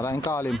Tara yung kalim.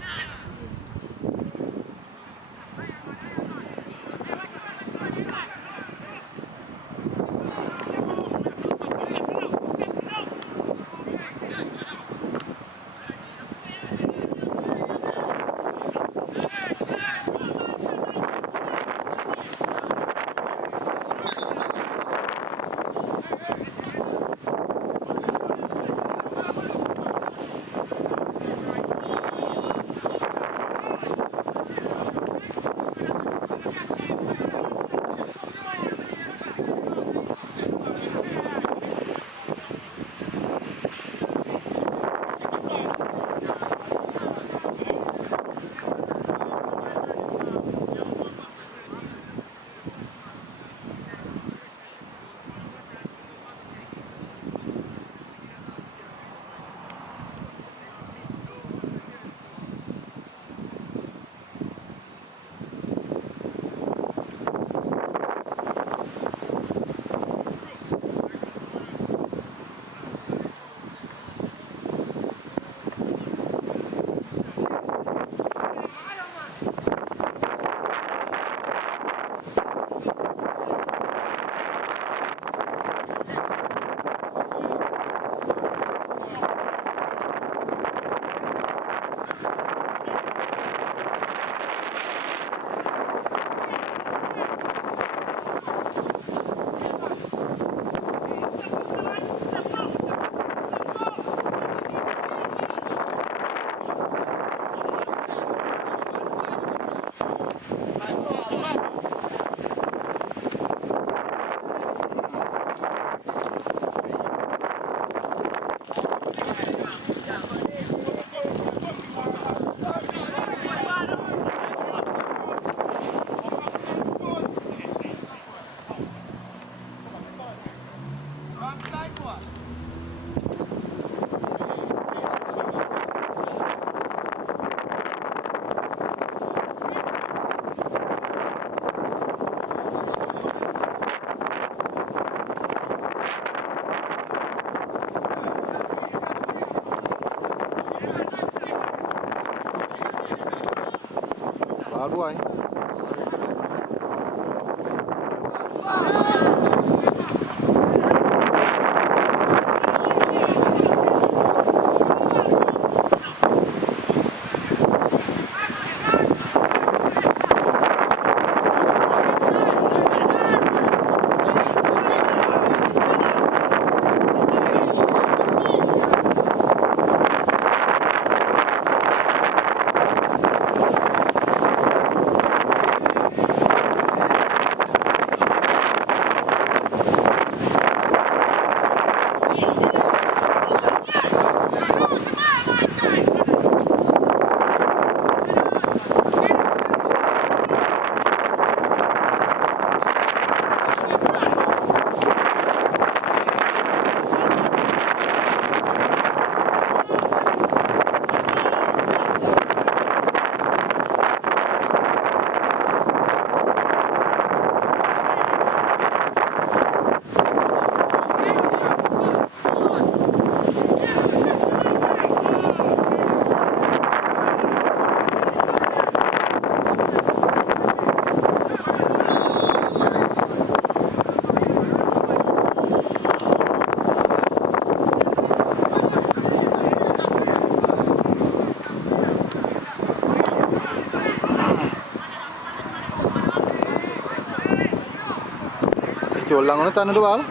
Bad boy. Si ulang na tanah doang.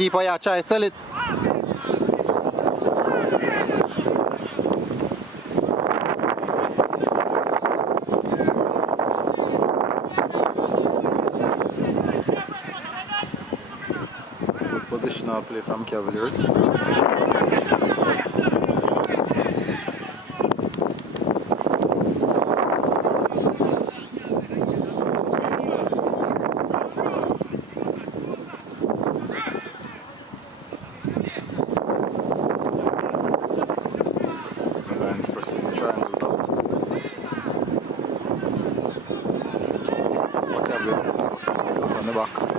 Keeper, yeah, try sell it. Positional play from Cavaliers. On the back.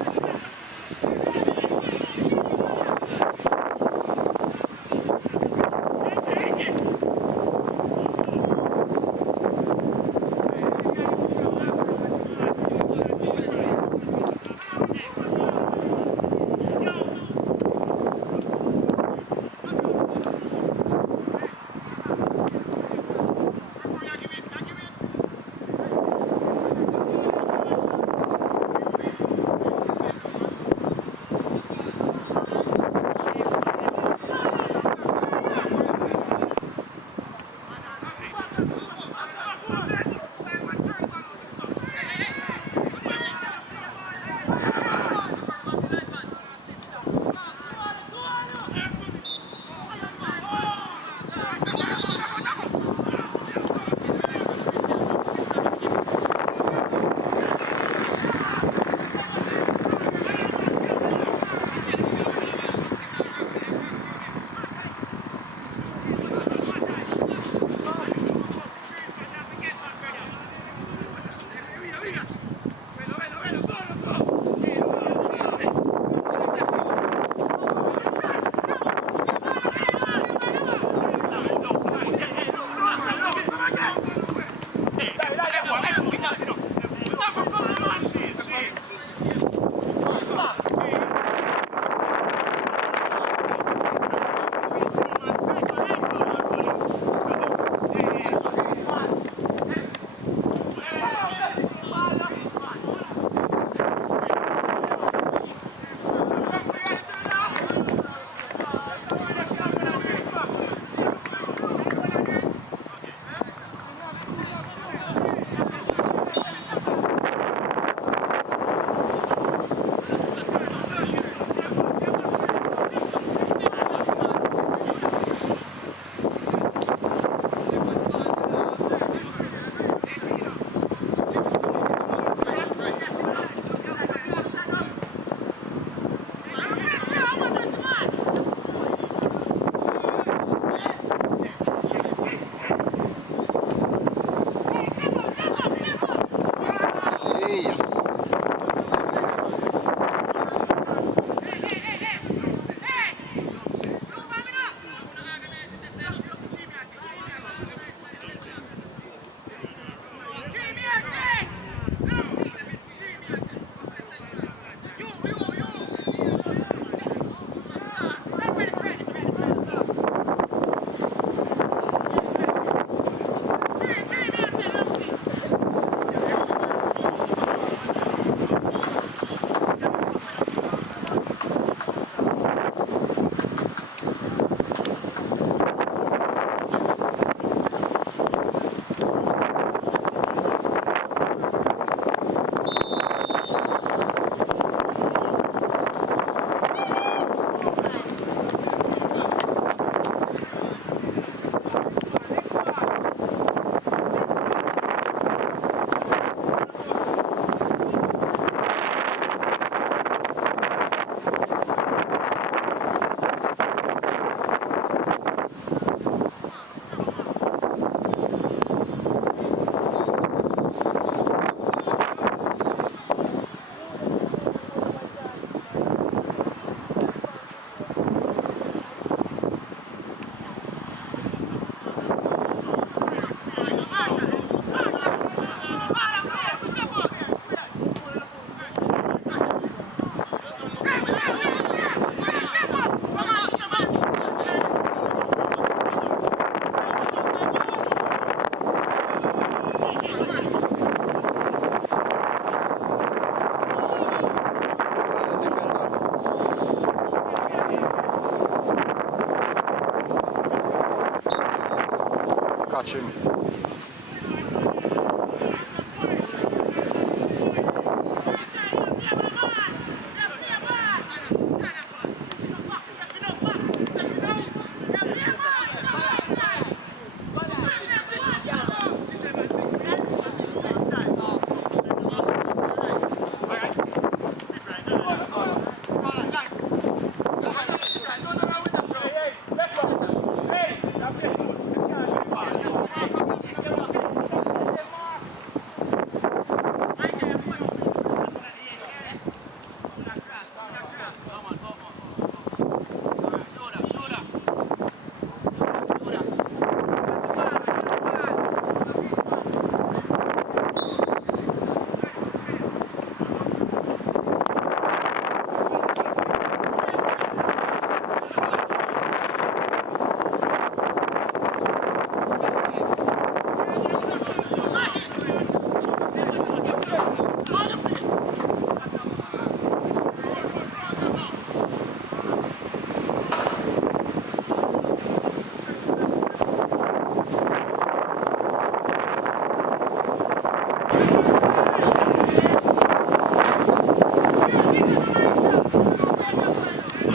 watching.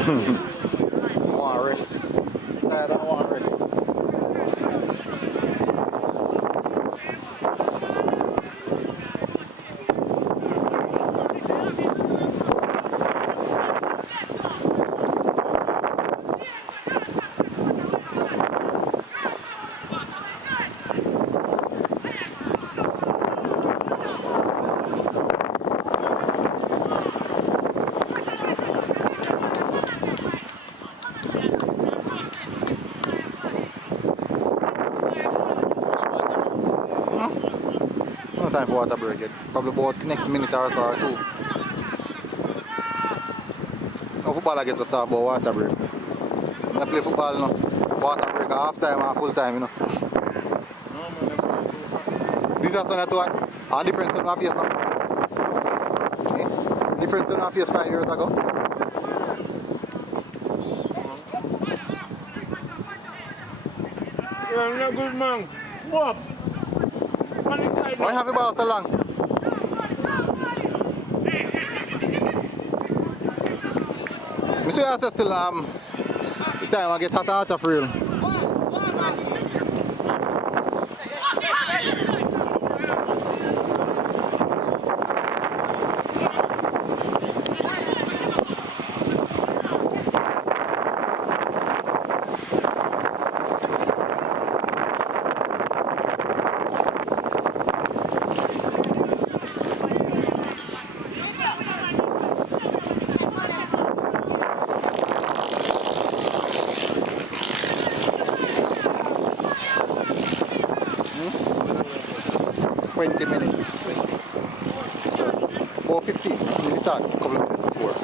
I want to rest. Tired, I want to rest. No time for water break yet. Probably about next minute or so or two. No footballer gets a start about water break. When I play football now, water break half time and full time, you know. These are some that what? All difference on my face now. Eh? Difference on my face 5 years ago. You're not good man. What? Why have you ball so long? I see you still the time I get hot and hotter for real. Hmm? 20 minutes. Or 15 minutes out, a couple of minutes before.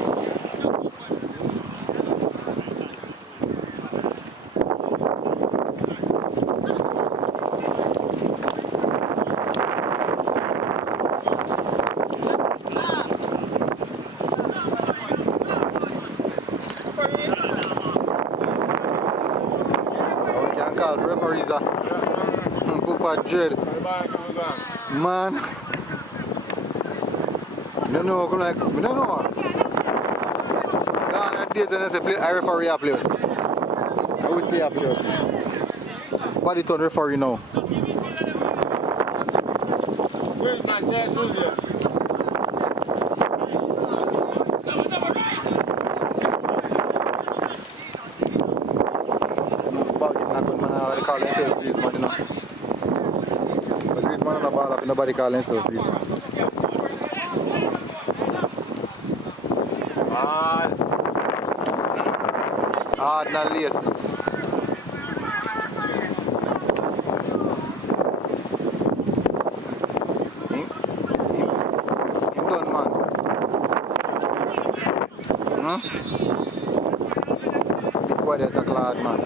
We can call the referees Papa Jed. Man, I don't know, I don't know. Gone are days and I say play, I referee a play. I will stay a play. Body turn referee now. Where's my dad? Who's there? Nobody call himself Griezmann, you know. But Griezmann on the ball up, nobody call himself Griezmann. Hard na lace. Him done, man. Big boy there tackle hard, man.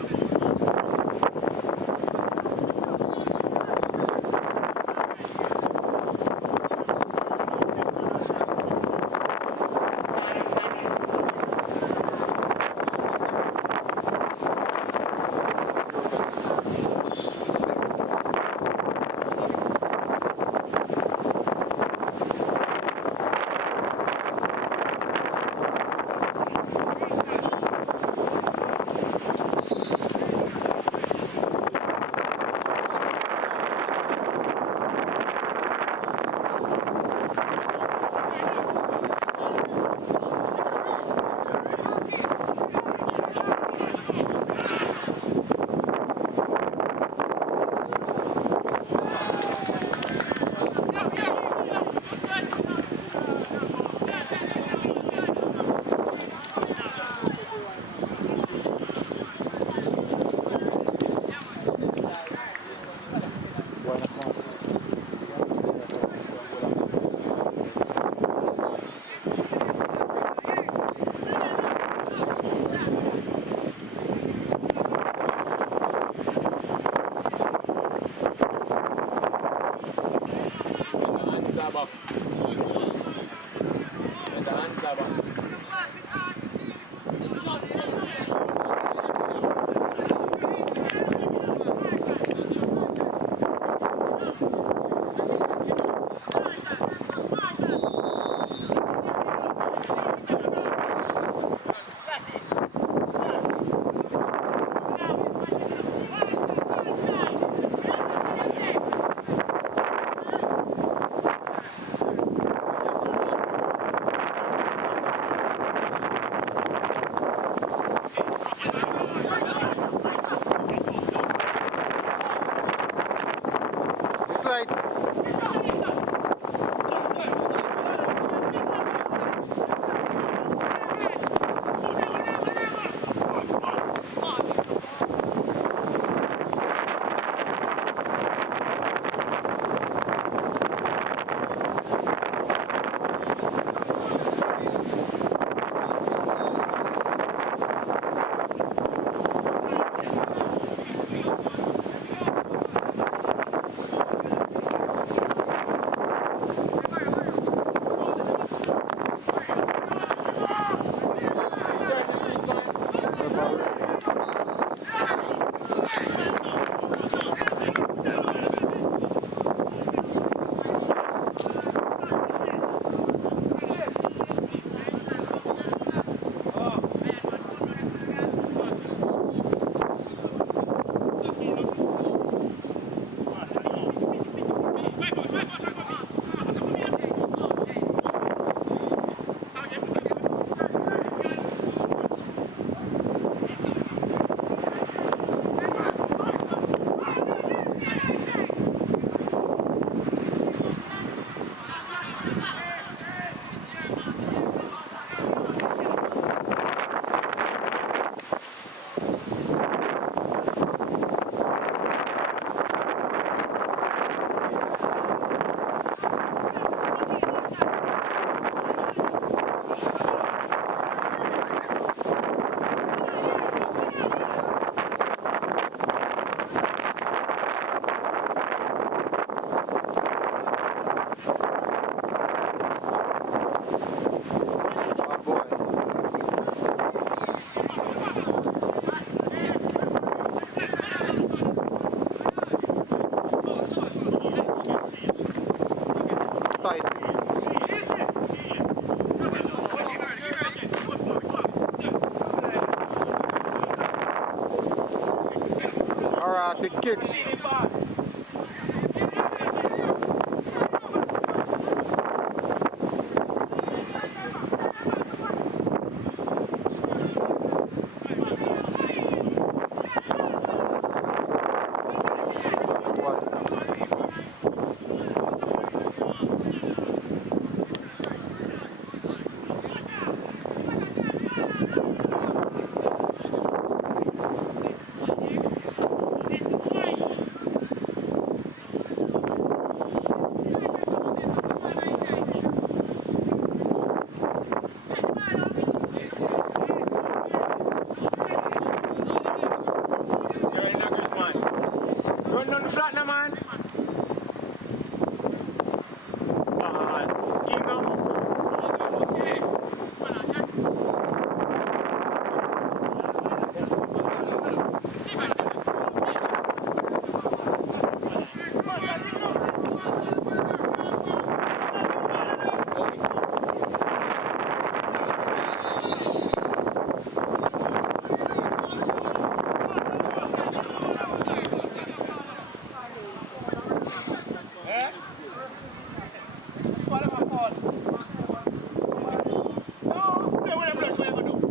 automatic kick.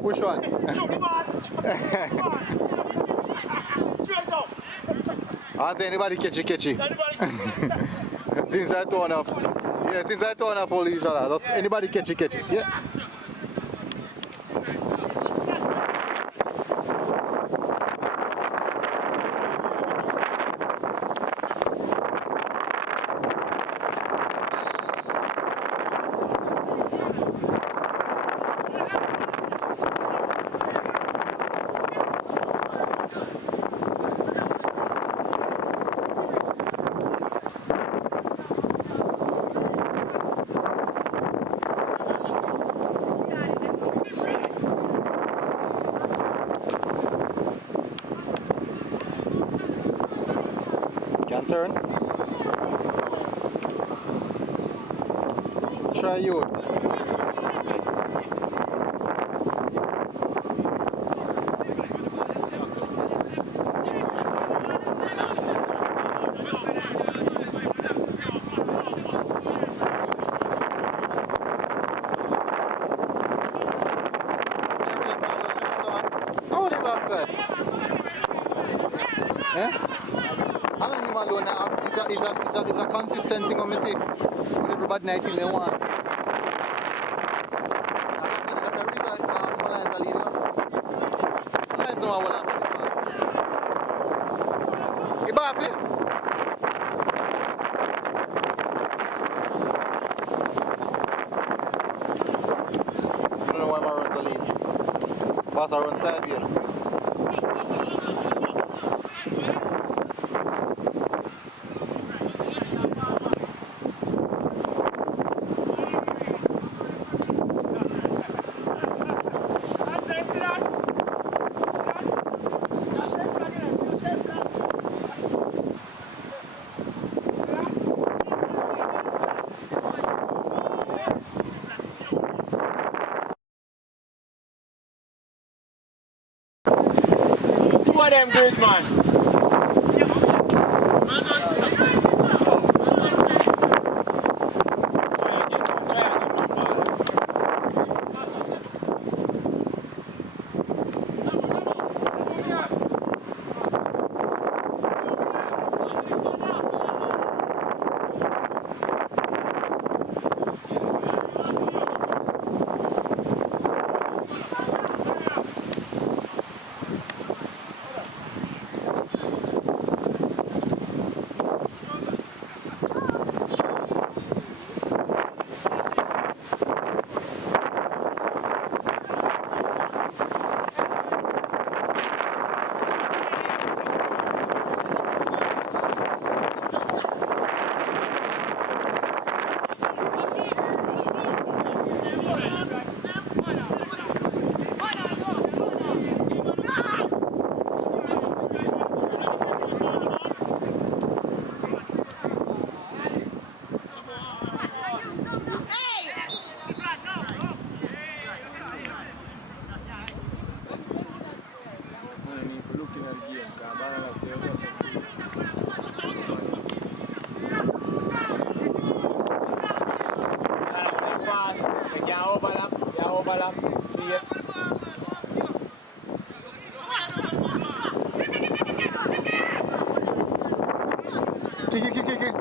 Which one? Aren't anybody catchy? Since I turn off. Yeah, since I turn off all each other. Just anybody catchy. Yeah. Can turn. Try you. Oh, the backside. Yeah? I don't even alone now. It's a consistent thing on me see. With everybody night in they want. That's the reason Molynes are leading. Molynes don't want to win. You happy? I don't know why my runs are leading. Pass a run side here. Two of them great man. pass. You can overlap. Clear. Kick.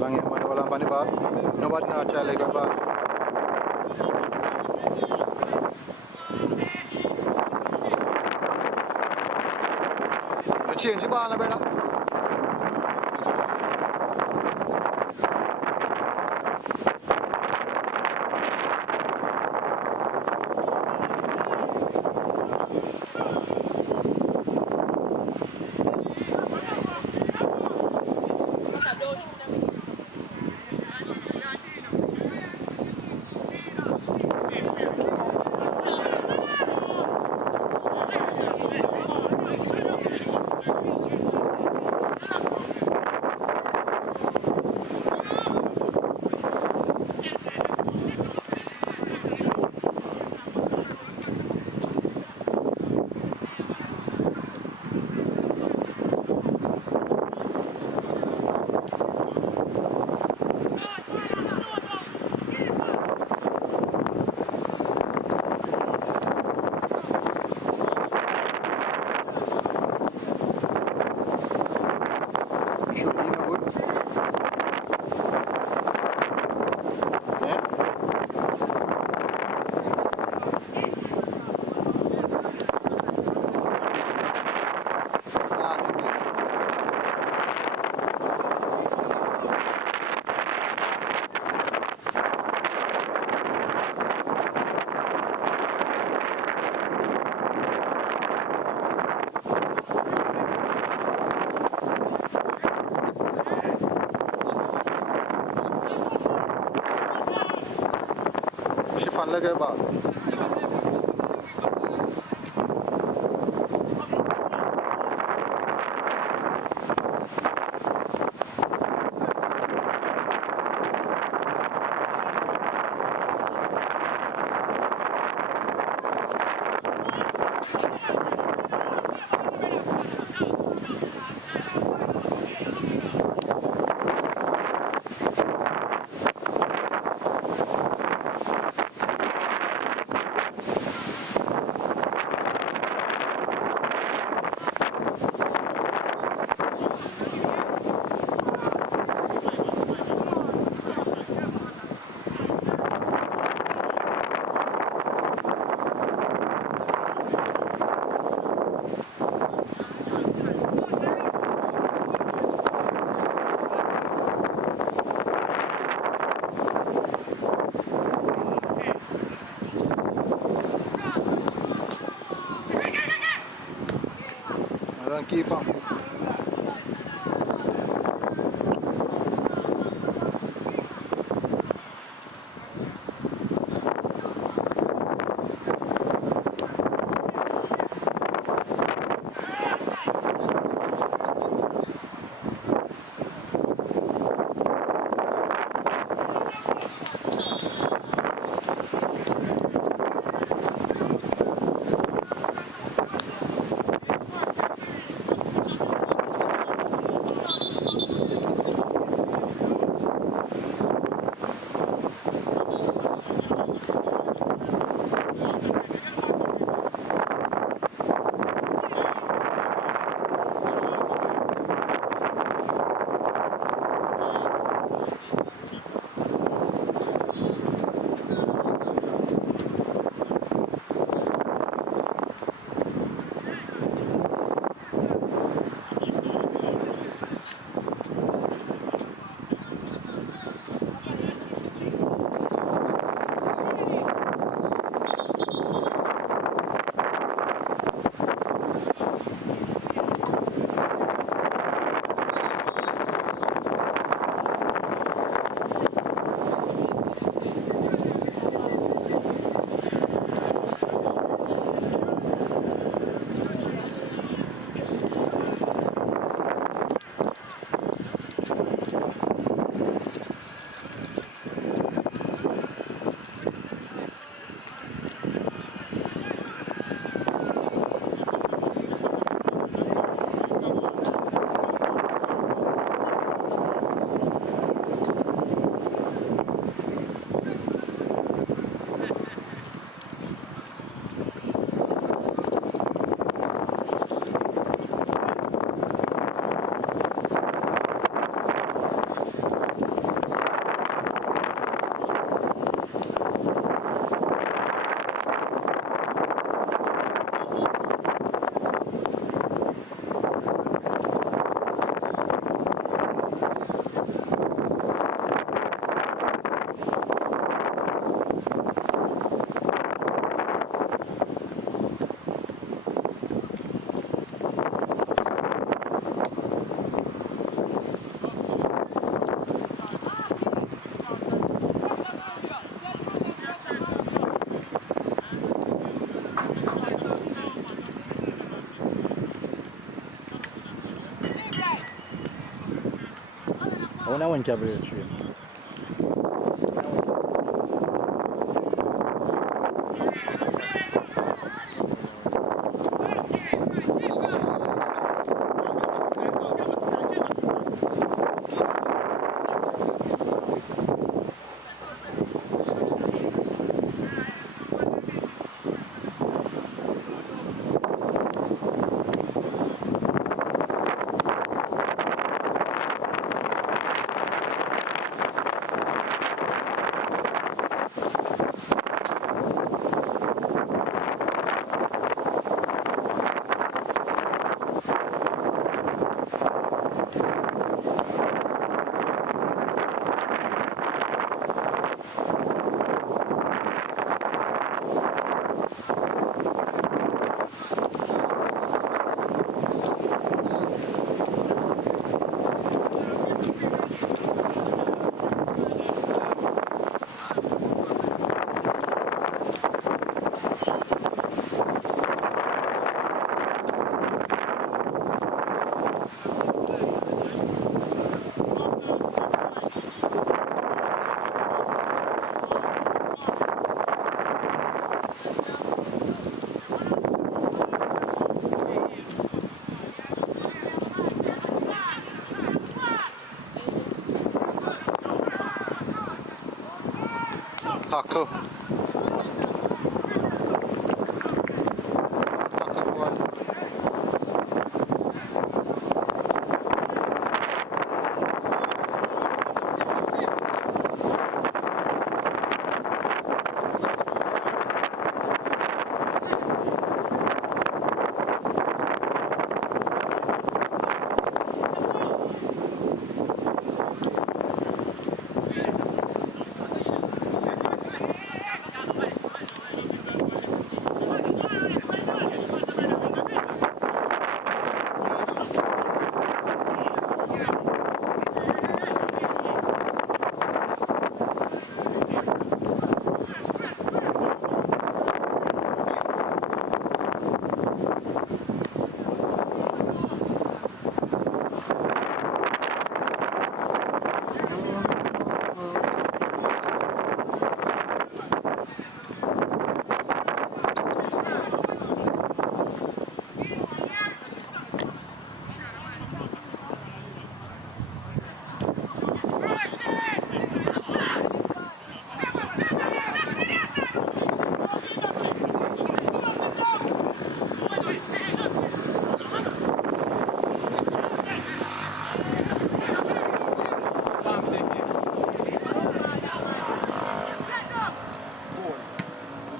Lang yung walang panibag. Nobody na chale ka ba? Change ba na bela? Fan lagay ba? Keep on. When I went Cavalier train. Tackle. Tackle ball.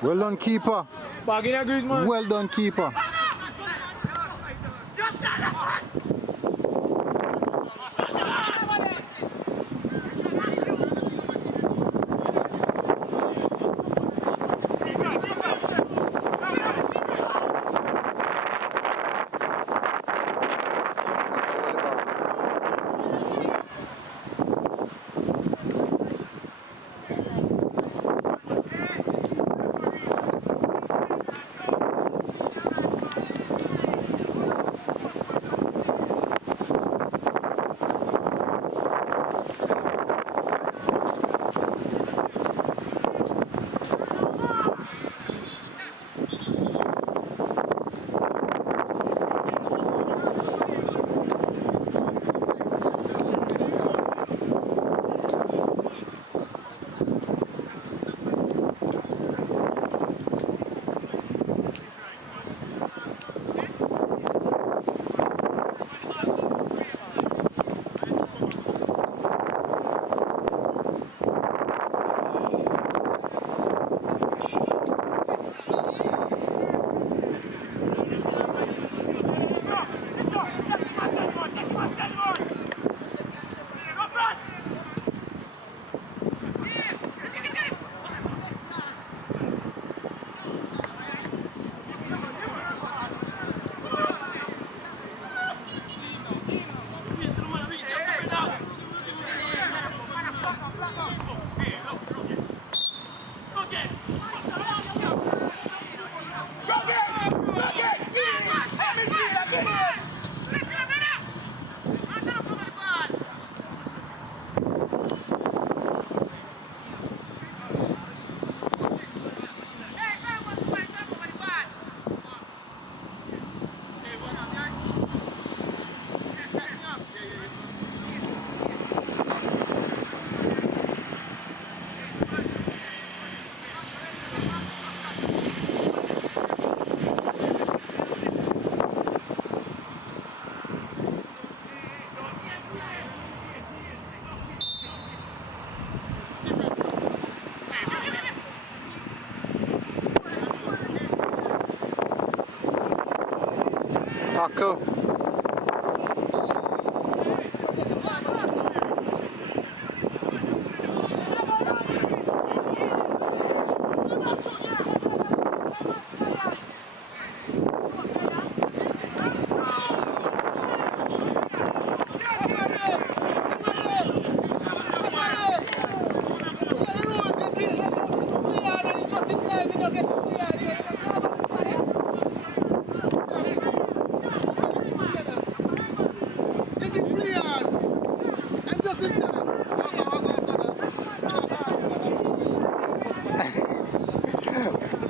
Well done, keeper. Well done, keeper. Tackle.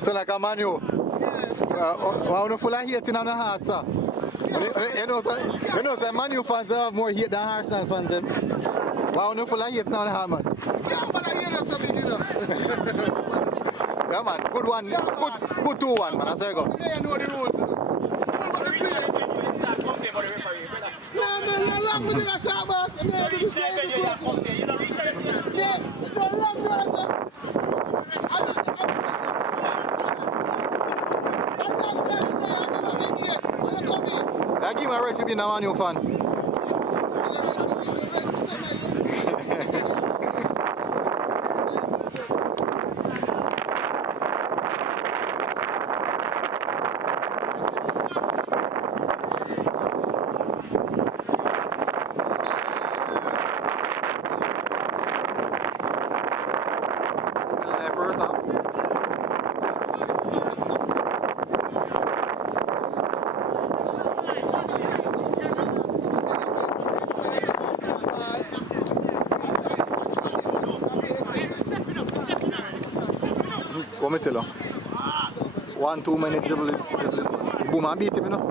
So like a manu. Why don't full of hating on the heart, sir? You know, some Manu fans have more hate than Arsenal fans. Why don't full of hating on the heart, man? Yeah, but I hear them something, you know. Yeah, man. Good one. Good 2-1, man. That's how you go. They know the rules. No, man, long with the shot, boss. And then you say the yeah, it's a long run, sir. I give my right to be a Manu fan. First up. Come tell you. 1-2 minute dribble is dribbling. Boom, I beat him, you know.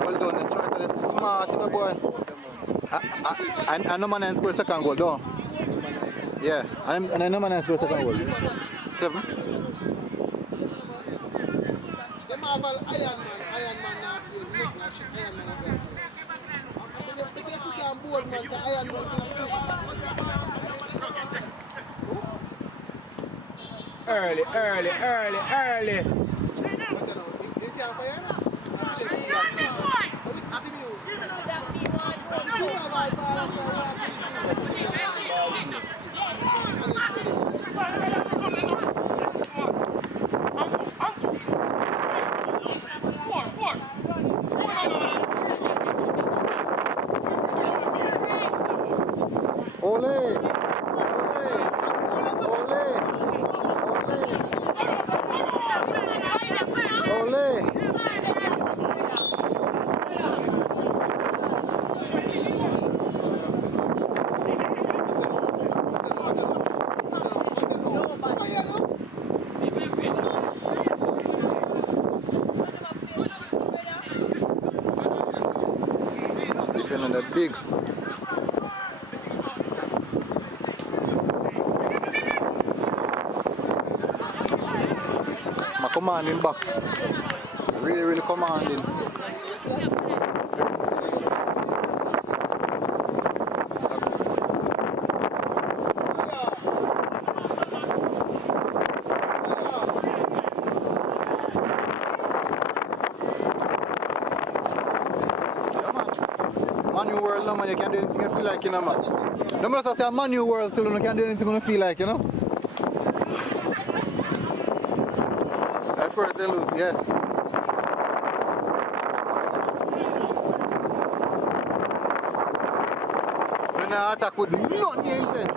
Well done, the striker is smart, you know, boy. And no man scored second goal, don't. Yeah, and no man scored second goal. 7. The Marvel Iron Man now play make like shit Iron Man again. They put you on board, man, the Iron Man. Early. Feeling that big. My commanding box. Really commanding. Manu world, no man, you can't do anything you feel like, you know, man. No matter say a Manu world, still you can't do anything you feel like, you know. Of course they lose, yeah. When I attack with nothing intent.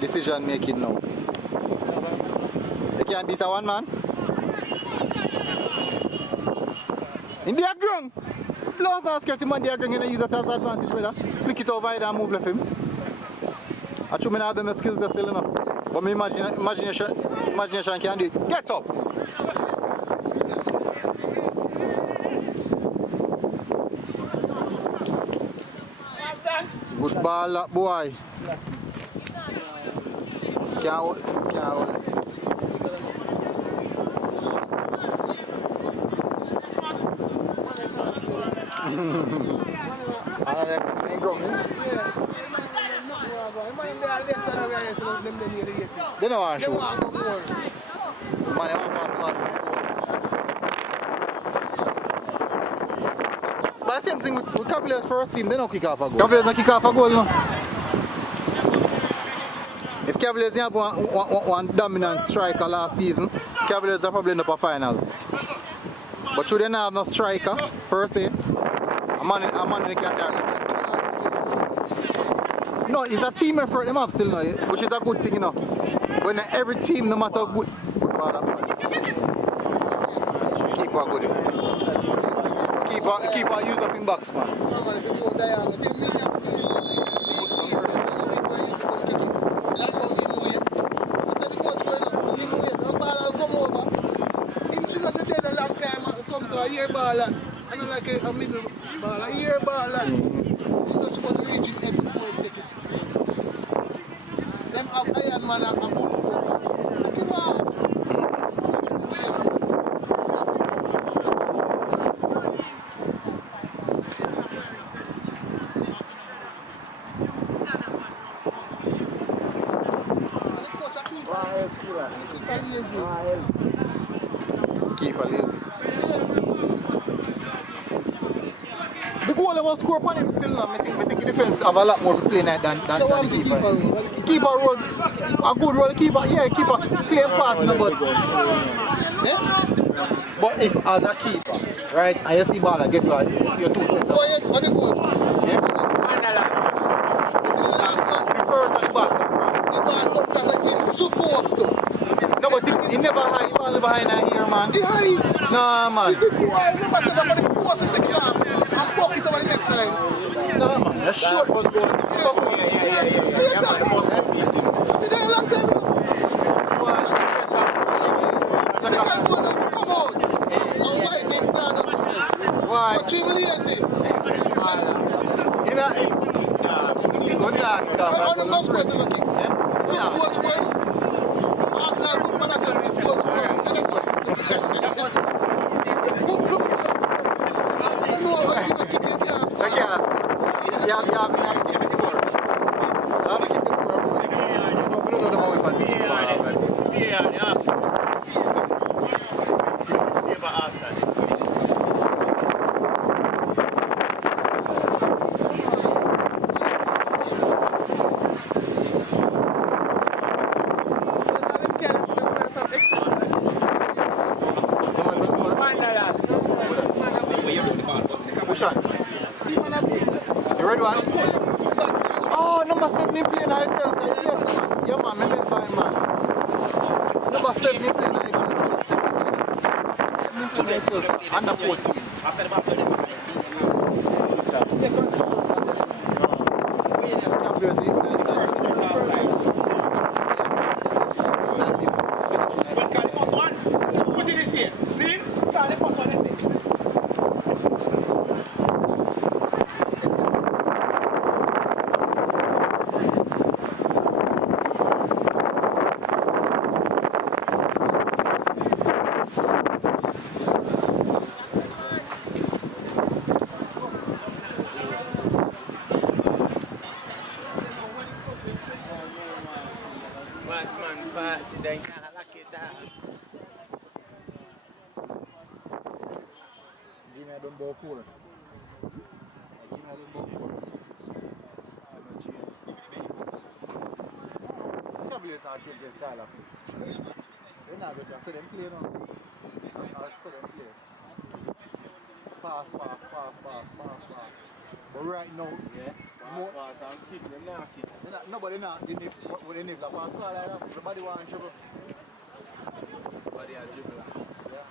Decision making now. They can't beat a one man. In the ground. Blows our skirt him on the ground and use that as advantage, brother. Flick it over and move left him. I true me not have them skills there still, you know. But my imagination can do it. Get up! Good ball, that boy. Can't hold. them near the 80. They don't want to They shoot. want to go more. Man, they want to pass But the same thing with Cavalier's first team, they don't kick off a goal. Cavaliers don't kick off a goal, no. If Cavaliers didn't have one dominant striker last season, Cavaliers are probably in the finals. But you didn't have no striker, per se. A man they can't carry. No, it's a team effort them have still now, which is a good thing, you know. When every team, no matter good ball up. Keep on good. Keep on use up in box, man. A year ball and not like a middle ball, a year ball and you're not supposed to reach it head before you take it. Them have Iron Man and a good force. Come on! Keep a lazy. The goal was score upon him still now. I think the defense have a lot more to play than the keeper. Keeper road, a good role keeper, yeah, keeper play a part in the ball. Yeah? But if as a keeper, right, and you see ball get like your 2 cents. Oh yeah, what the goals? Yeah? This is the last one. The first one, the ball. The ball comes as a team supposed to. No, but he never high, he ball never high now here, man. The high. No, man. The never said that, but the post and take it off. And fuck it over the next side. No, man, that's short. Yeah. They long time. Second goal now, come out. And why they proud of themselves? Why? But you lazy. You know, How them go square to the kick? Fifth goal square. Arsenal good man at the fifth goal square. I don't know how you can kick it, you can't score. Yeah, keep it score. Keep it score. No, we don't know the how we can keep it score. Push on. You ready, one? Oh, number 7 in play now itself. Yes, man. Yeah, man. Remember him, man. Number 7 in play now itself. 7 in play now itself. Under 14. Cavaliers are changing style of play. They're not going to see them play now. I'll see them play. Pass. But right now, pass and kick, they're not kick. Nobody not. They need like pass like that. Everybody want to dribble. Everybody has dribble. Yeah.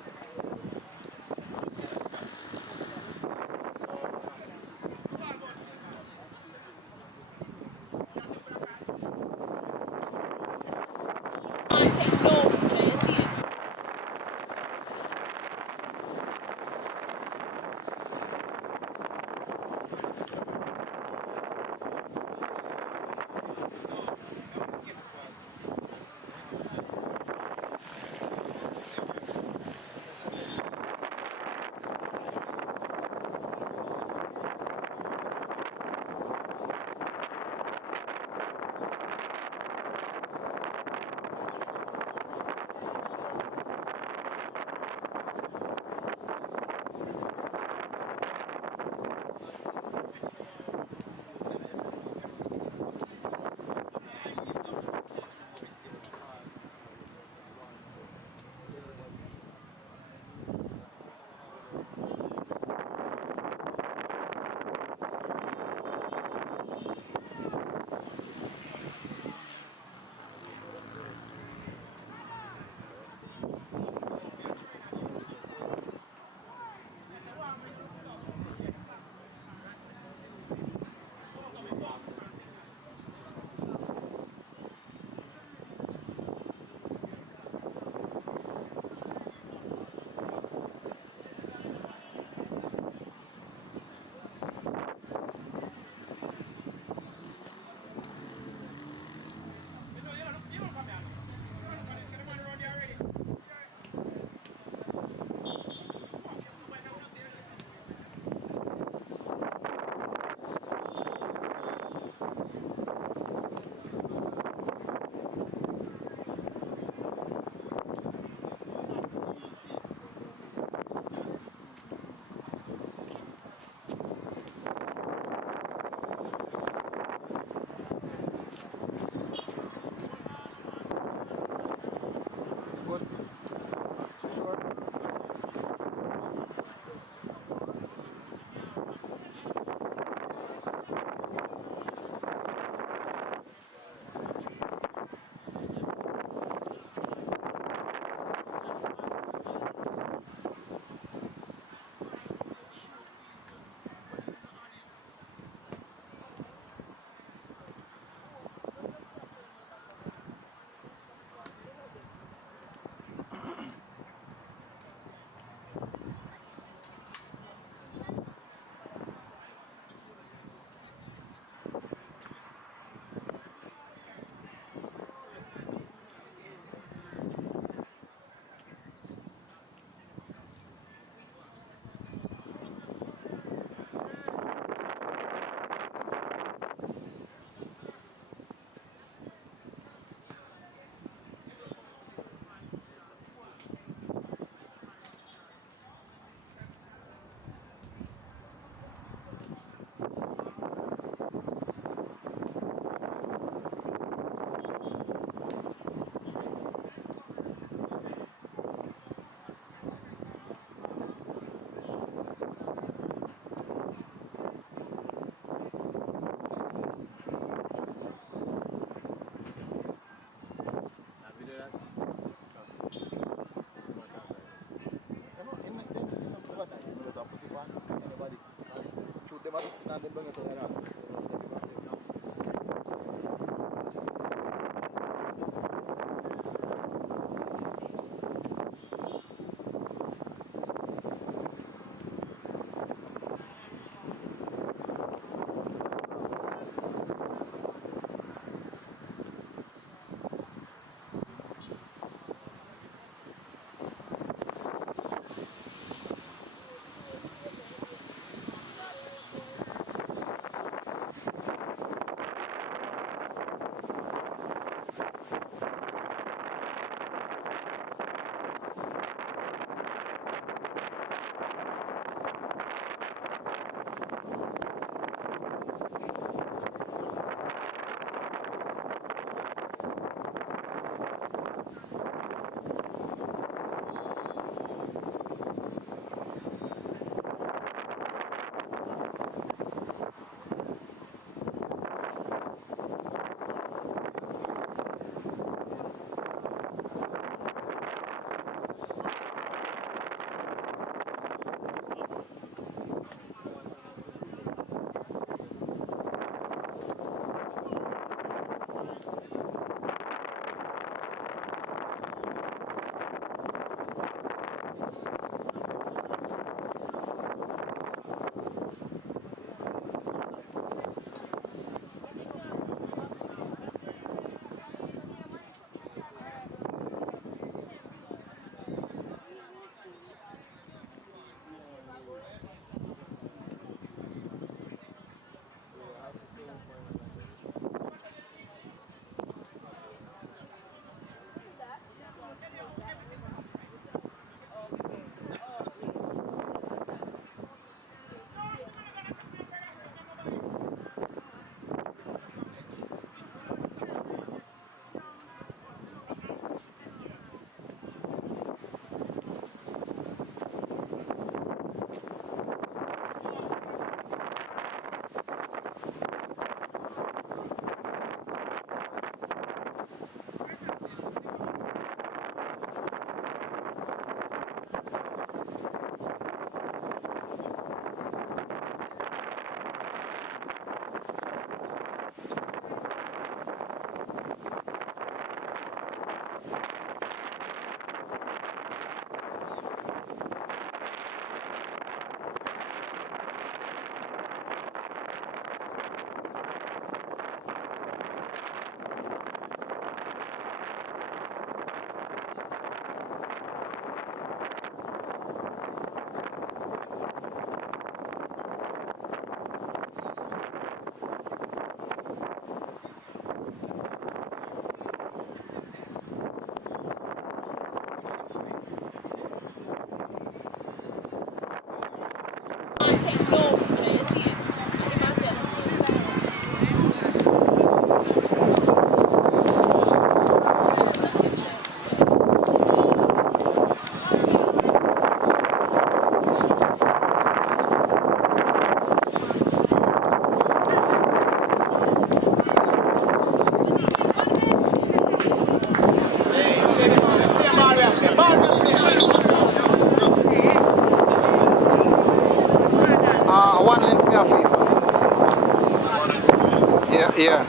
Yeah.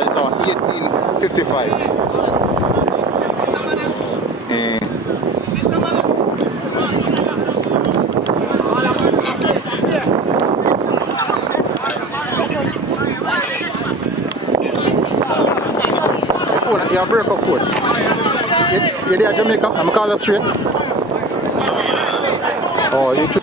It's on 1855. Yeah, break up coach. You there, Jamaica? I'm calling straight. Oh, you too.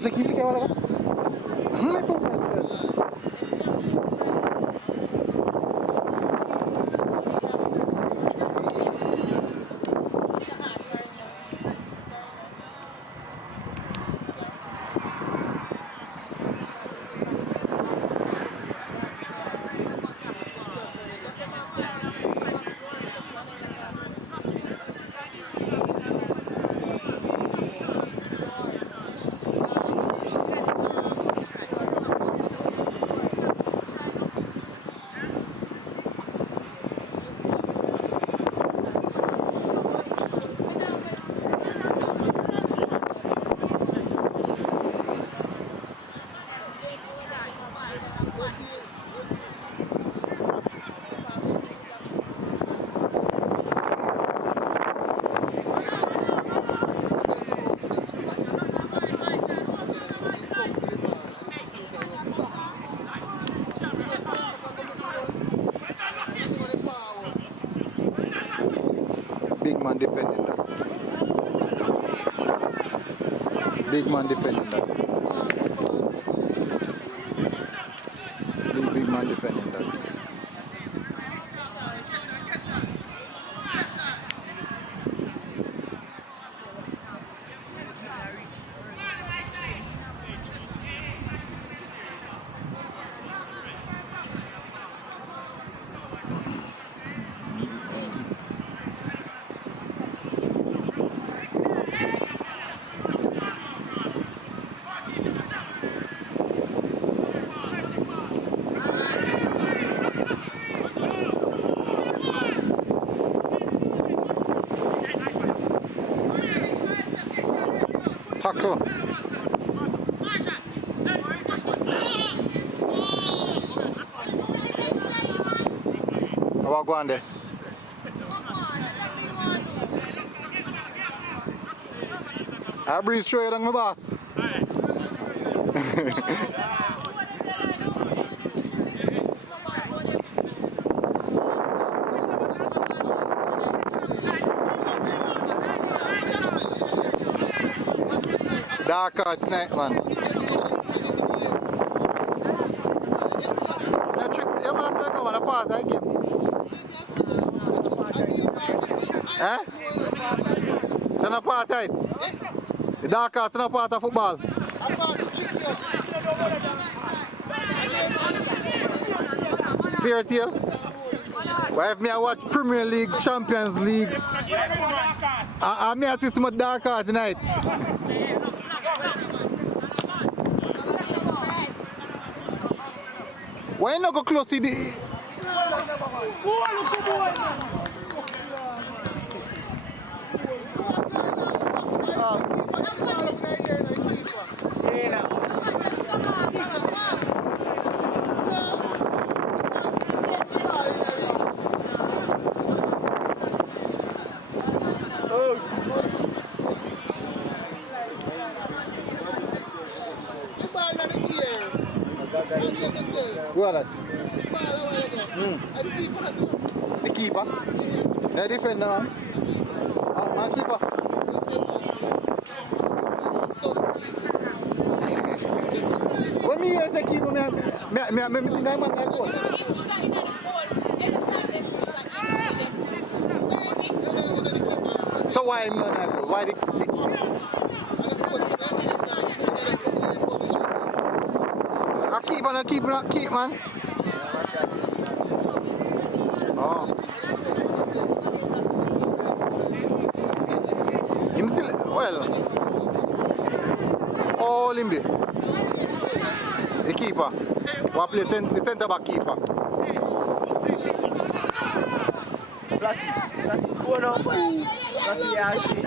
Flick wala ka? May po. Big man defending that. Big man defending that. Big man defending that. Tackle. What go on there? I breathe straight on my boss. Dark card tonight, man. That tricks, you must say come on a part I give. Eh? It's an apartheid. The dark card's an part of football. Fair tale. Why if me I watch Premier League, Champions League, I may see some dark card tonight. Why not go close to the... What is the keeper? The defender. My keeper. When me hear say keeper, me think I'm on that goal. So why am I on that goal? Why the keep man. Oh. Him still, well, all him there. The keeper. What play the centre back keeper. That's going on. That's the action.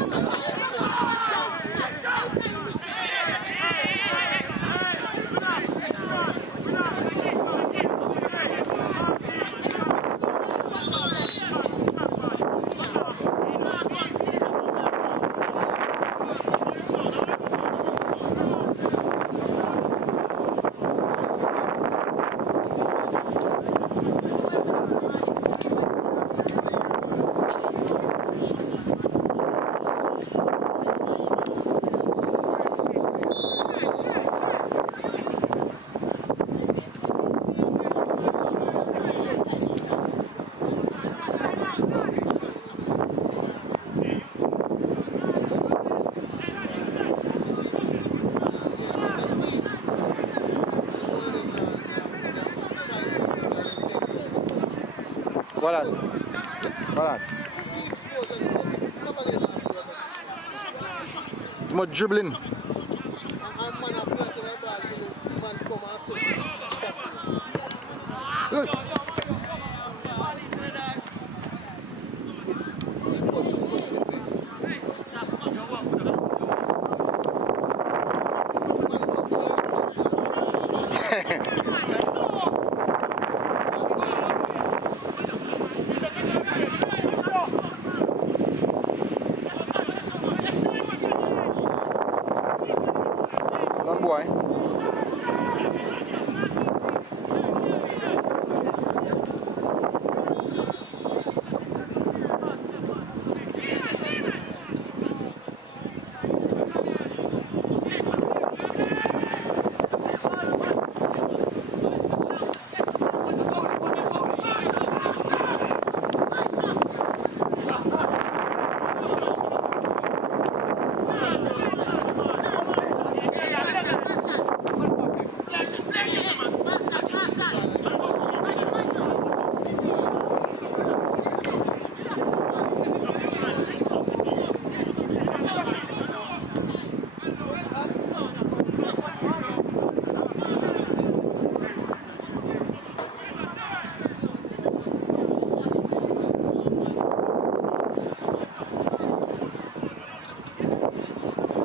What? Too much dribbling. Long boy.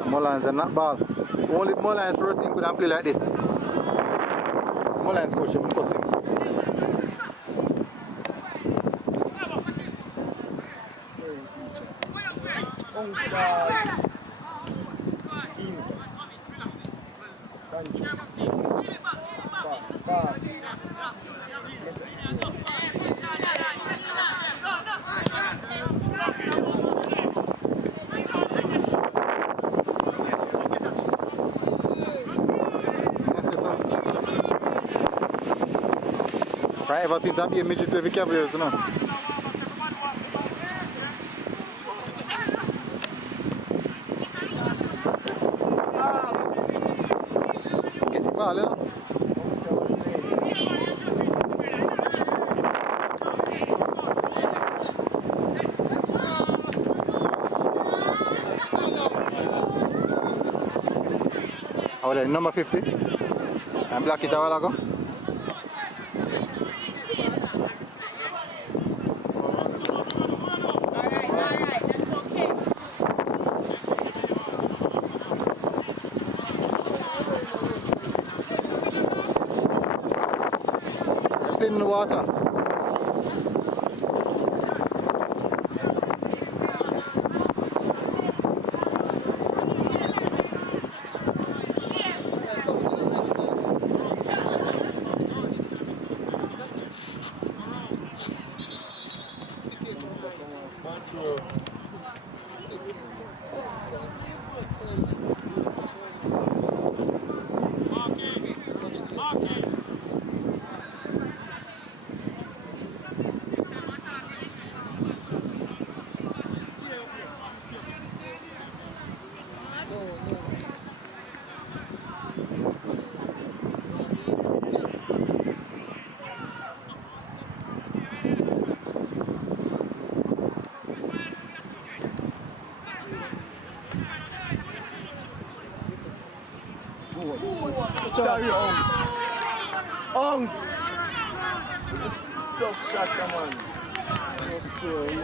Molynes are not ball. Only Molynes first thing could have play like this. Molynes coach him, cuss him. Ever since I be a midget play with Cavaliers, you know. Get the ball, you know. Oh, there, number 50. And block it a while ago. In the water. Sorry, so shot, man. Sorry,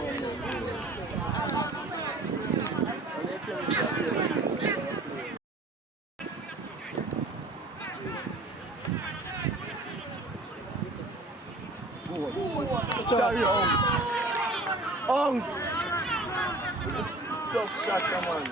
so shot, man.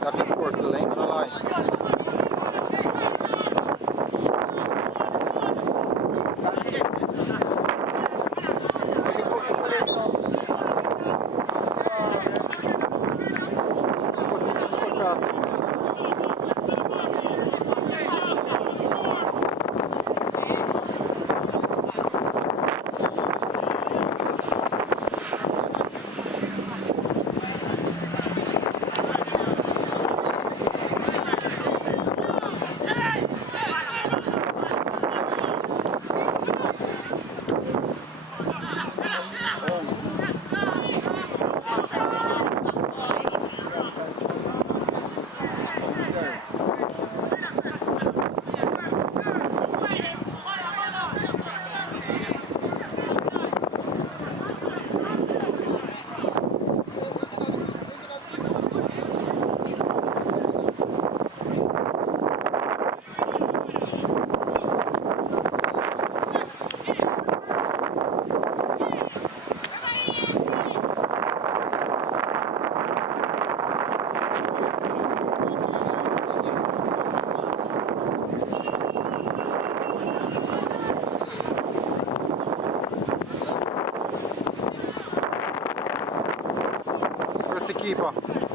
That is course the length of the line. Alpha.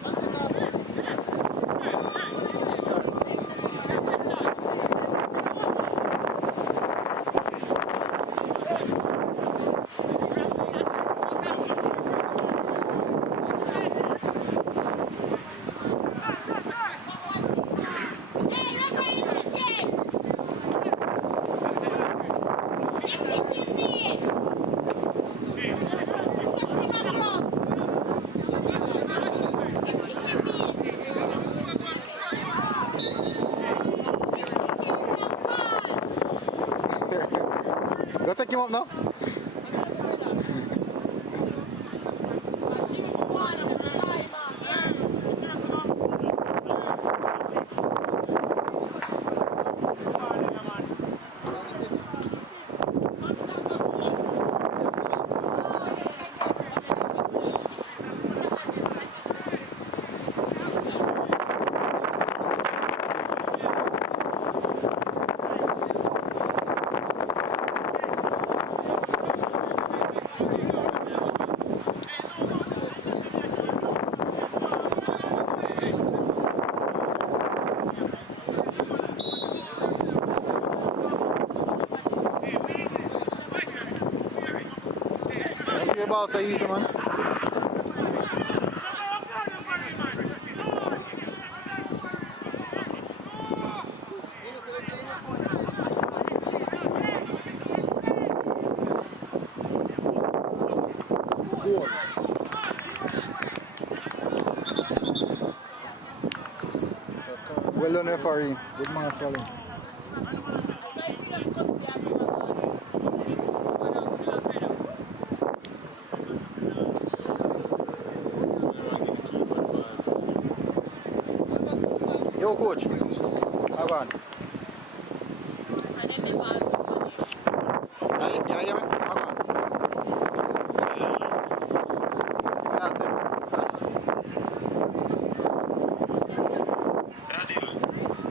Go take him up now. Your ball so easy, man. Well done, referee. Good man, following. Yo, coach. How on? Yeah, yeah, man. How on? That's it.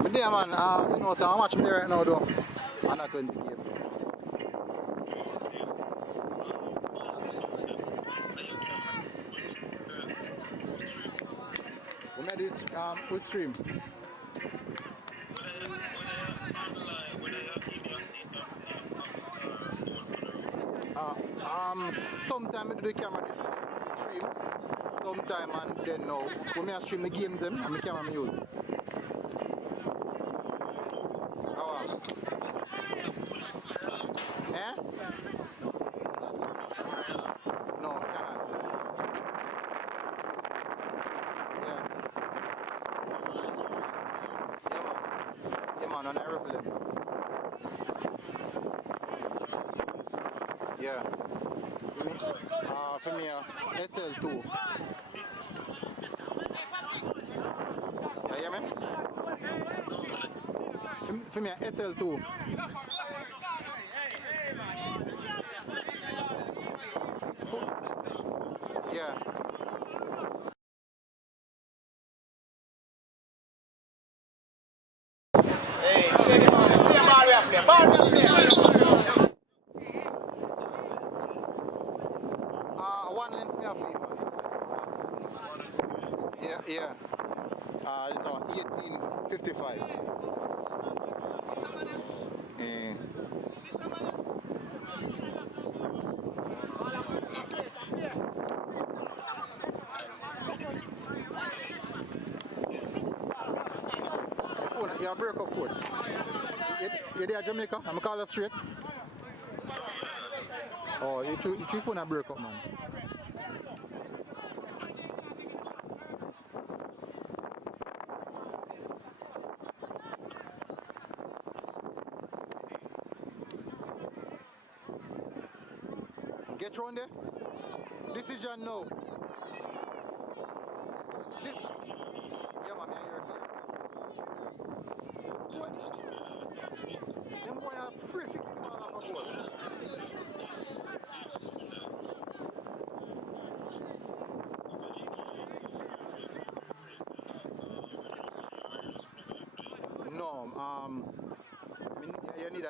But there, man, you know, so how much I'm there right now, though? Under 20 game. We made this with stream. Sometime I do the camera the stream, sometime and then now when I stream the game them and the camera I use. How eh? No, cannot. Yeah. Yeah man, on aeroplane. Yeah. For me, SL2. You hear me? For me, SL2. Yeah. One lens me a feed, man. Yeah. It's on 1855. You're a break-up coach. You're there at Jamaica? I'm call you straight. Oh, you phone a break-up, man. Get round there. Decision now. This. Yeah, man, I hear it clear. What? Them boy are free to kick the ball off a goal. No, you need a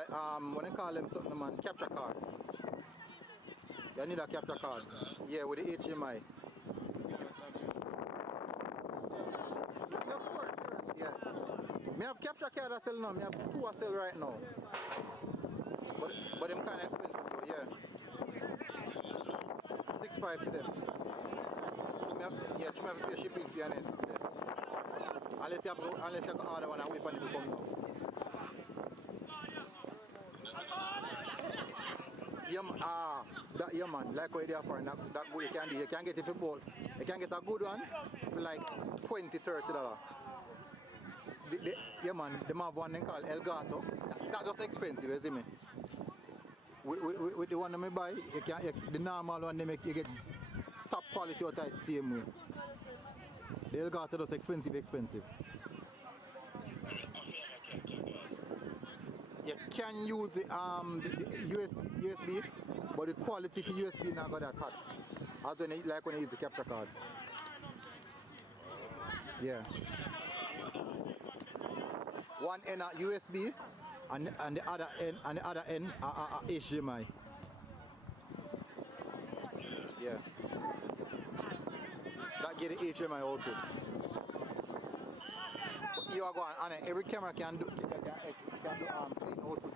when you call them something, man, capture card. You need a capture card. Yeah, with the HMI. Me have capture card I sell now. Me have 2 I sell right now. But them kind of expensive though, yeah. 6.5 for them. So me have, yeah, you have to pay shipping fee and everything for them. Unless you go order one and wait for it to come down. Yeah man, like what you are for that good you can do. You can get it for both. You can get a good one for like $20-$30. Yeah man, they have one they call El Gato. That's just expensive, you see me? With the one that I buy, the normal one they make you get top quality out of it same way. The El Gato is expensive. You can use the USB, but the quality for USB not got that hot. As when you use the capture card. Yeah. One end are USB and the other end are HDMI. Yeah. That get the HDMI output. But you are going on every camera can do clean output.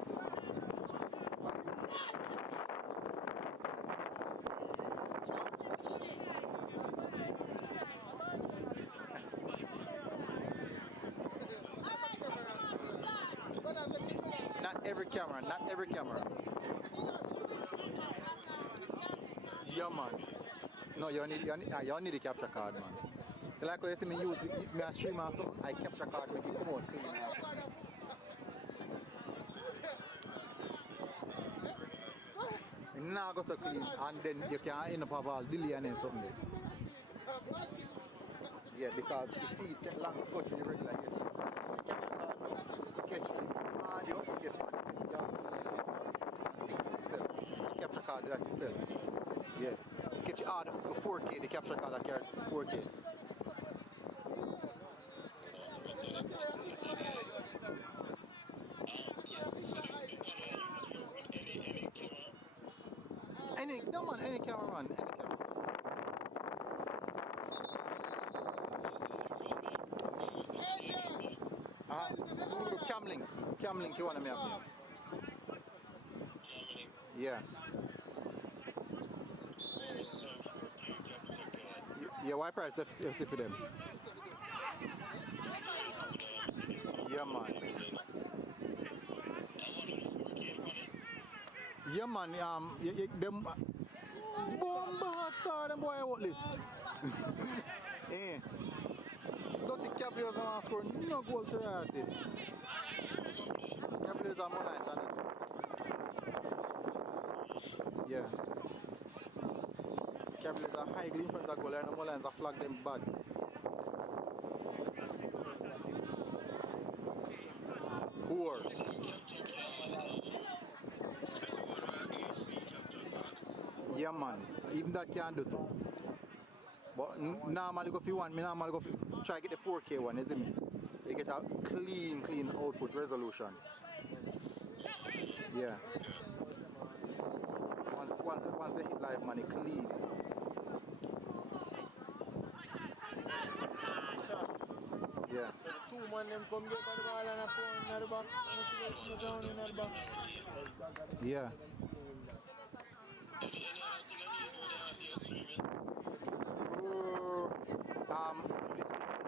Not every camera. Yeah man. No, you need the capture card, man. So like when you see me use me a stream or something, I capture card make it come out clean. Now go so clean and then you can end up have all delay and something. Yeah, because the feed take long to go to the regular yes. Catch the audio, catch the capture card that itself. Yeah. Catch your audio to 4K, the capture card that carries 4K. Any cameraman. Camlink you wanna make me? Yeah. Yeah, why price FC for them? Yeah man. Yeah man, them bomb saw them boy what list. Eh. Dirty Cavaliers and score no goal to reality. Cavaliers are Molynes on it. Yeah. Cavaliers are highly in front of goal and the Molynes are flag them bad. Poor. Yeah man, even that can do too. But normally go for one, me normally go for try get the 4K one, isn't it? You get a clean output resolution. Yeah. Once they hit live man, it clean. Yeah. So the 2 man them come get by the ball and a phone in the box and in the box. Yeah.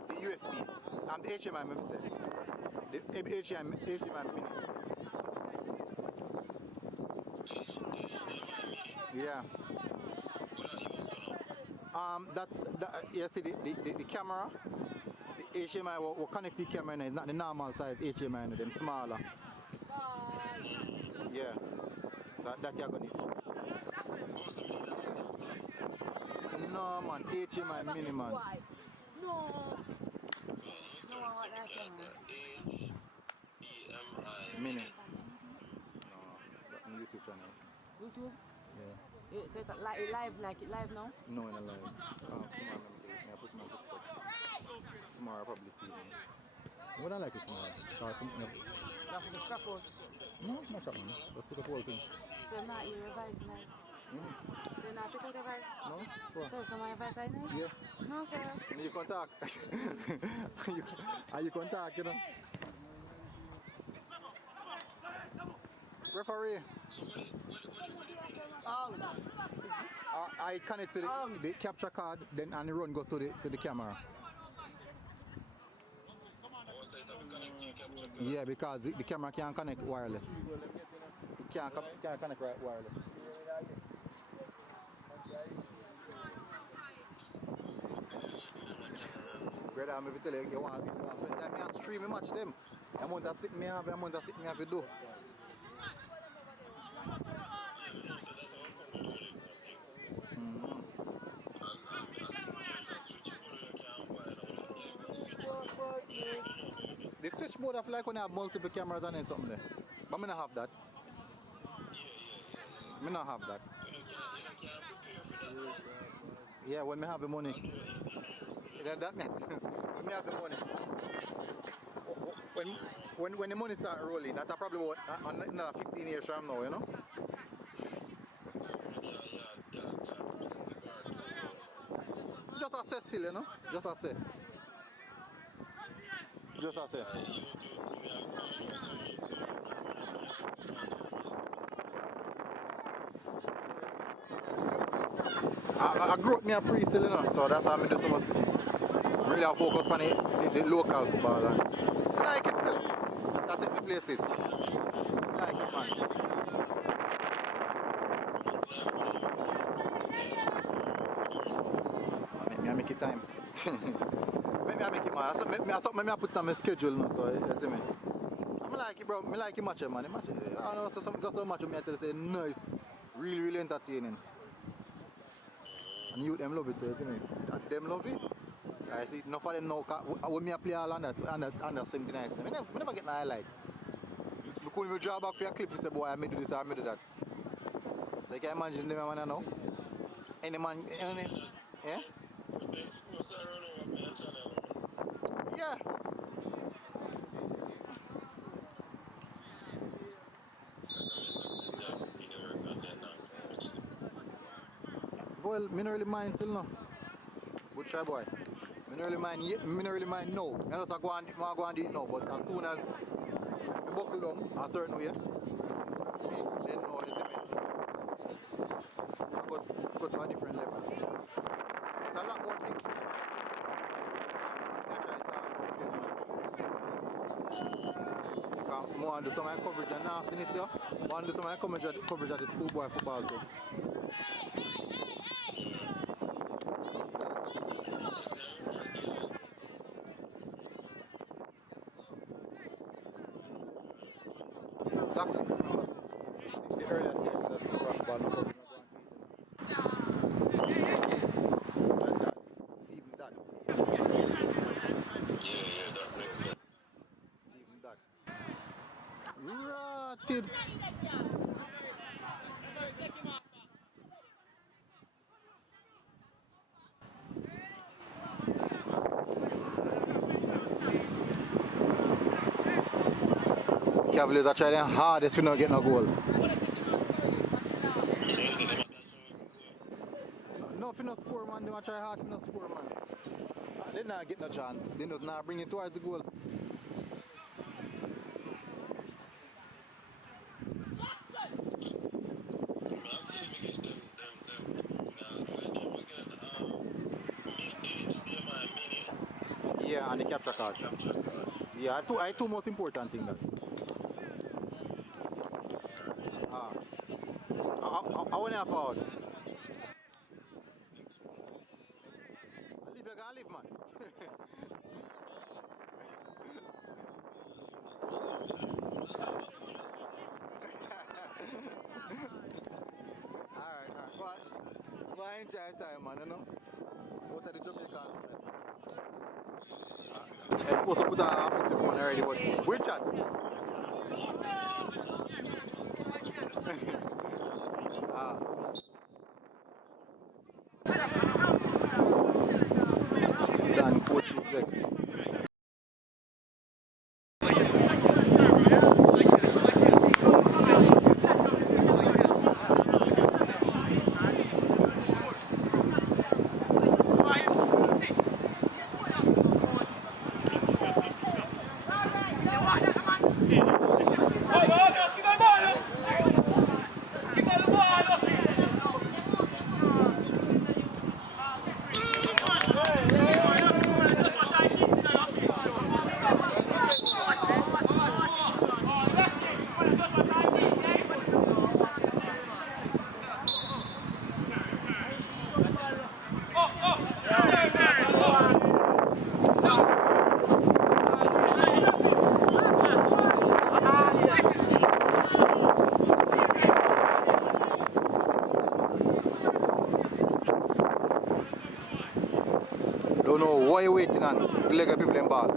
The USB, the HDMI, maybe say. The HDMI mini. Yeah. That you see the camera, the HDMI will connect the camera and it's not the normal size HDMI, them smaller. Yeah. So that you're gonna need. No man, HDMI mini man. No, I want that camera. Mini. No, that's on YouTube channel. YouTube? Yeah. You say that live, like it live now? No, in a live. Tomorrow I put my foot. Tomorrow I'll probably see them. Would I like it tomorrow? That's the crap out. No, not that man. Let's put the whole thing. So now you revise now? So now take out the advice? No? Sure. So my advice I know? Yeah. No sir. And you can talk. And you can talk, you know. Referee. I connect to the capture card, then and the run go to the camera. Yeah, because the camera can't connect wireless. It can't connect right wireless. Brother, I'm going to tell you, you want to sometimes I stream and match them. The amount of sitting me have, the amount of sitting me have to do. The switchboard I feel like when I have multiple cameras on it something there. But I don't have that. I don't have that. Yeah, when I have the money. That means when I have the money. When the money start rolling, that's probably what another 15 years from now, you know? Just assess still, you know? Just assess. Just assess. I grew up near pre-still, you know, so that's how I do so much. I really focus on the local football. And I like it still. That take me places. I like it, man. I make it time. Make it, man. That's something I put on my schedule now, so you see me. I like it, bro. I like it much, man. I don't know, so got so much of me I tell you, say nice. Really, really entertaining. And you them love it too, you see me. Them love it. I see enough of them now, when I play all under 79, I never get no highlight. I couldn't even draw back for a clip and say, boy, I may do this or I may do that. So you can imagine them man now. Any man, yeah? Yeah. Well, I don't really mind still now. Good try, boy. I don't really mind now. I just go and do it now, but as soon as I buckle down a certain way, then no, you see me. I go to a different level. There's a lot more things to try. I try to start out. I want to do some of my coverage of nastiness here. I want to do some of my coverage of the schoolboy football too. Exactly. The earlier stage of the school football, no problem. So that even that. Yeah, that makes sense. Even that. Rotted. Cavaliers are trying their hardest to not get no goal. No, if you not score, man, they want to try hard to not score, man. They not get no chance. They just not bring it towards the goal. Yeah, and the capture card. Yeah, I two most important things that. I want to forward. Leave, you can leave, man. Alright. Go enjoy time, man, you know? What are the Jamaican stress? I'm supposed to put that half the one already, but we'll chat. Dan coach is next. Don't know why you waiting on the leg of people in ball.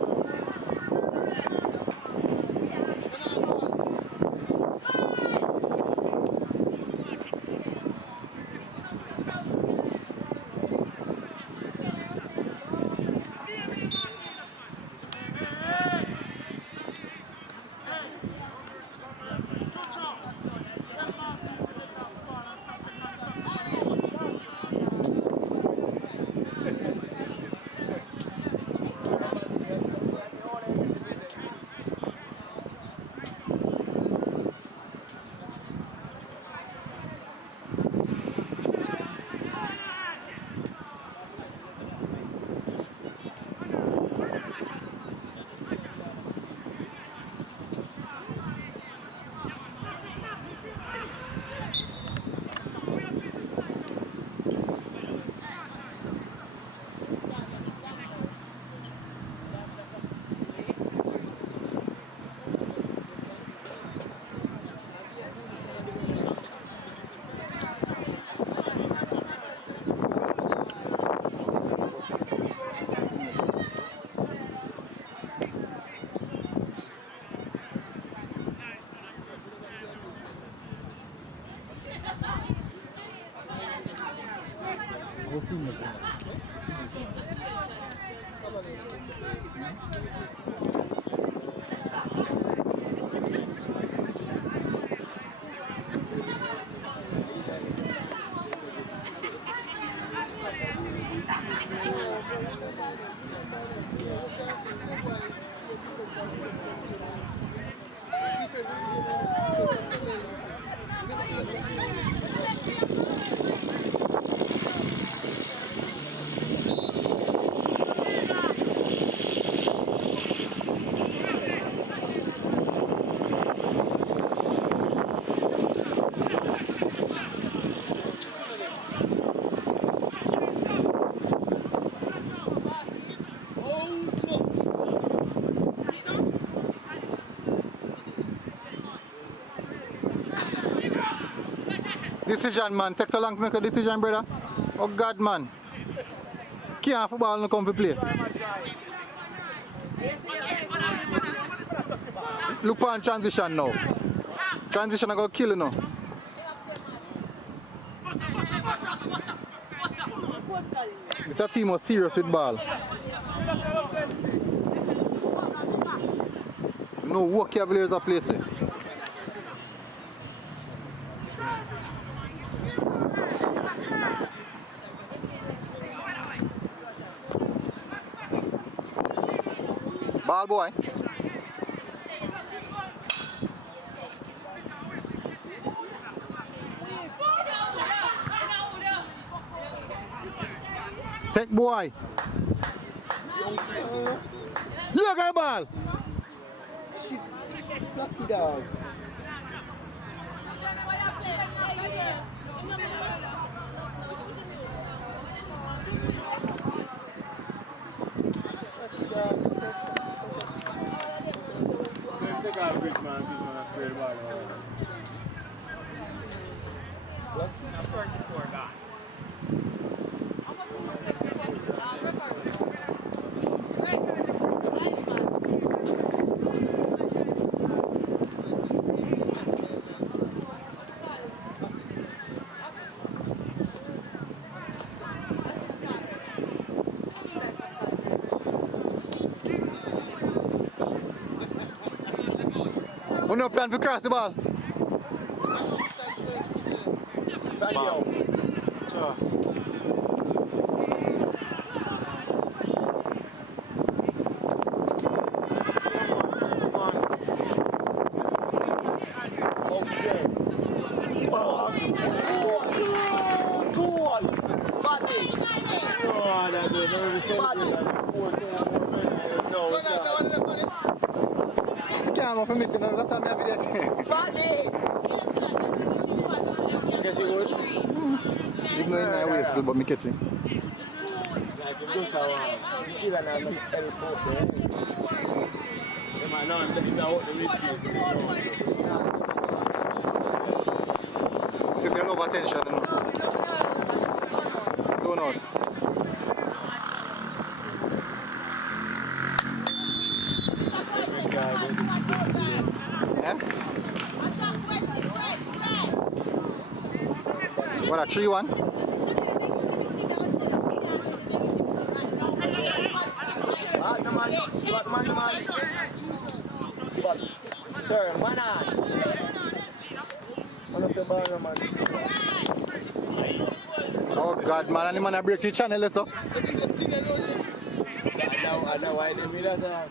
Decision, man. Takes so long to make a decision, brother. Oh God, man. Can't football no come to play. Look on transition now. Transition I go kill you now. This a team was serious with ball. No what Cavaliers are placing. Ball boy. Take boy. Look at the ball. Shit. Lucky dog. Take out bridge man, and spray the ball. We no plan to cross the ball. Ball. Sure. Chiamo per me se non la stanno a vedere. Guess you would? Even though in my way still but me catching. Like, you do so, you kill and I'm No, I'm taking out the midfield. This is a lot of attention, you know. Zone out. Yeah? What a 3-1? Ah, the man. Turn, man on. One of the ball, man. Oh God, man, and the man a break the channel, so. I know why they made that.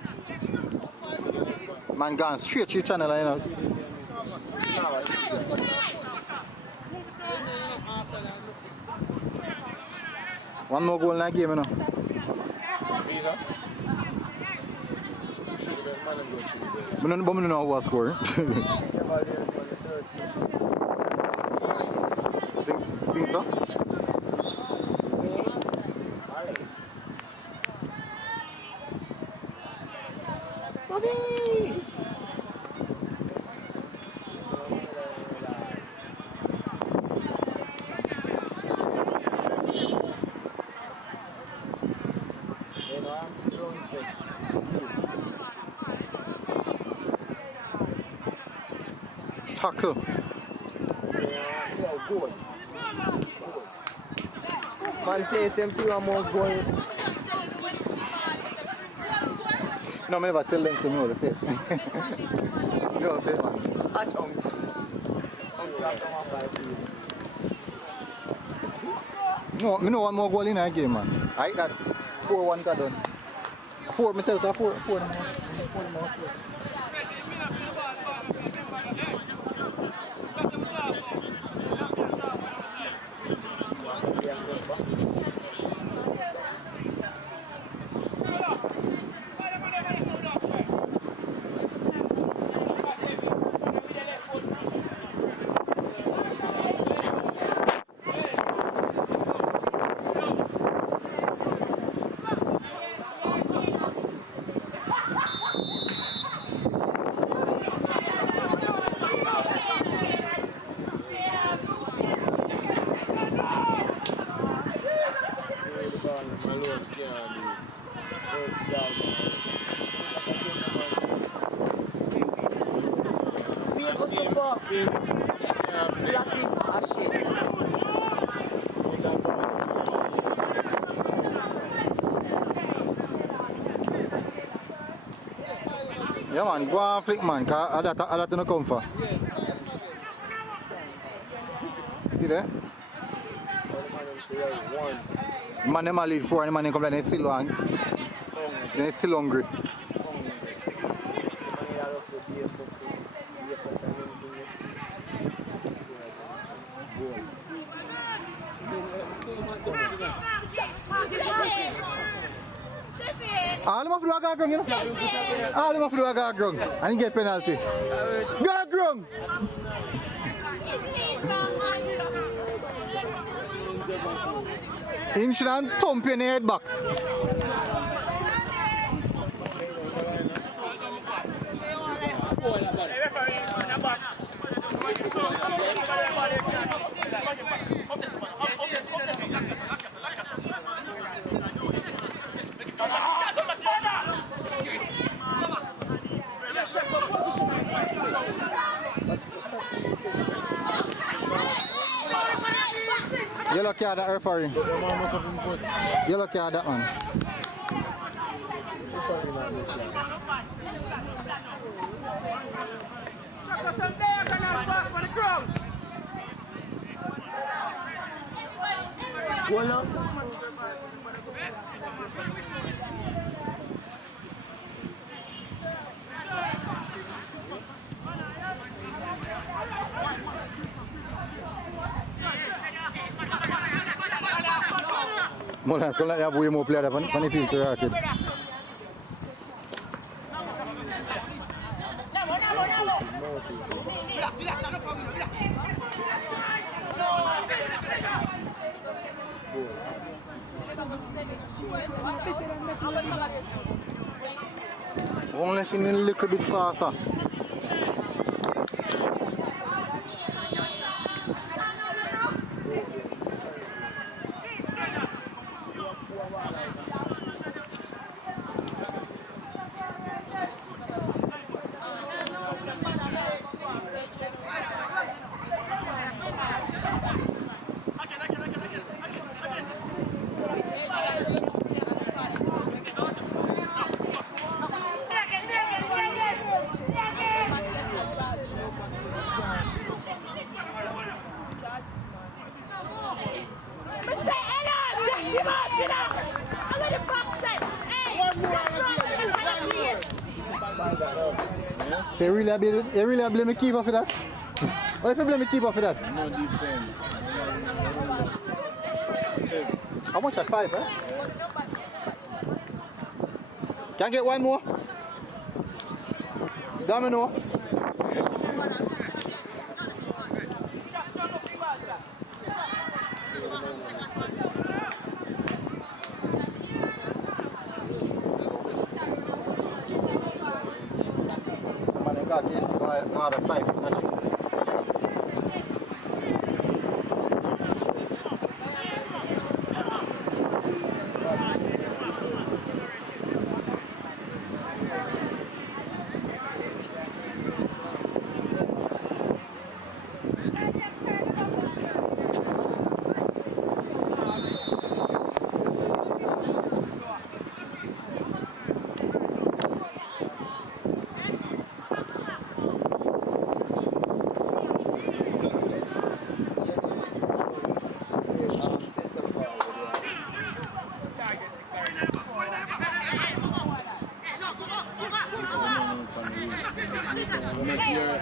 Man gone straight to the channel, you know. One more goal in that game, you know. Visa? But I don't know who was scoring. Think so? Tackle. Good. Man, taste them two more goal. No, I never tell them to me what to say. You don't say, man. Touch on. No, I know one more goal in that game, man. I hit that 4-1 got done. 4, I tell you, 4 more. Yeah, man, go and flick, man, because I don't come for. See there? The man, them a lead 4 and the man, they come like they're still hungry. They're still hungry. All them have to do a guard grung, you know? All them have to do a guard grung and he get penalty. Guard grung! Him should have thump in the head back. Yellow card that referee. Yellow card that one. Molynes come like they have way more players on the field to react. Only feeling a little bit faster. They really blame the keeper for that? Why if you blame the keeper for that? No defense. How much at 5, eh? Can I get one more? Domino. Somebody got this, got a 5 matches.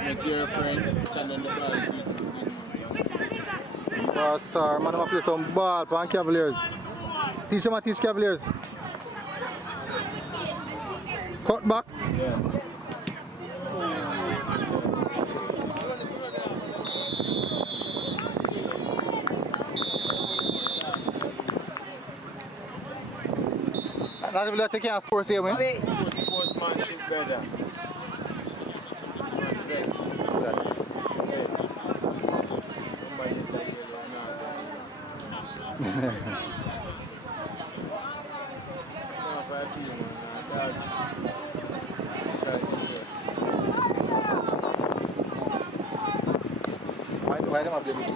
Make your friend challenge the ball. But sir, man, I'm play some ball for Cavaliers. Teach them how to teach Cavaliers. Cut back. Yeah. Not even take care score same way. Good sportsmanship better. Thanks. Why them blame it?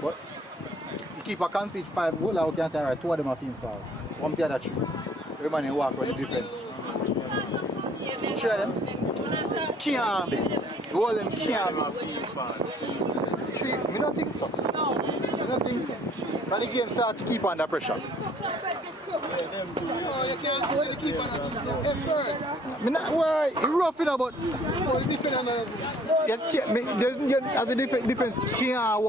But the keeper concede 5 goals, I can't say 2 of them are film fouls. One the other 3. Every man walk on the defense. 3 of them can't be. The whole them can't be. 3, I don't think so. I don't think so. When the game starts to keep under pressure. Oh, you can't go to the keeper and effort. Why? It's rough enough, but Oh, the defender. you can't, as a defense can't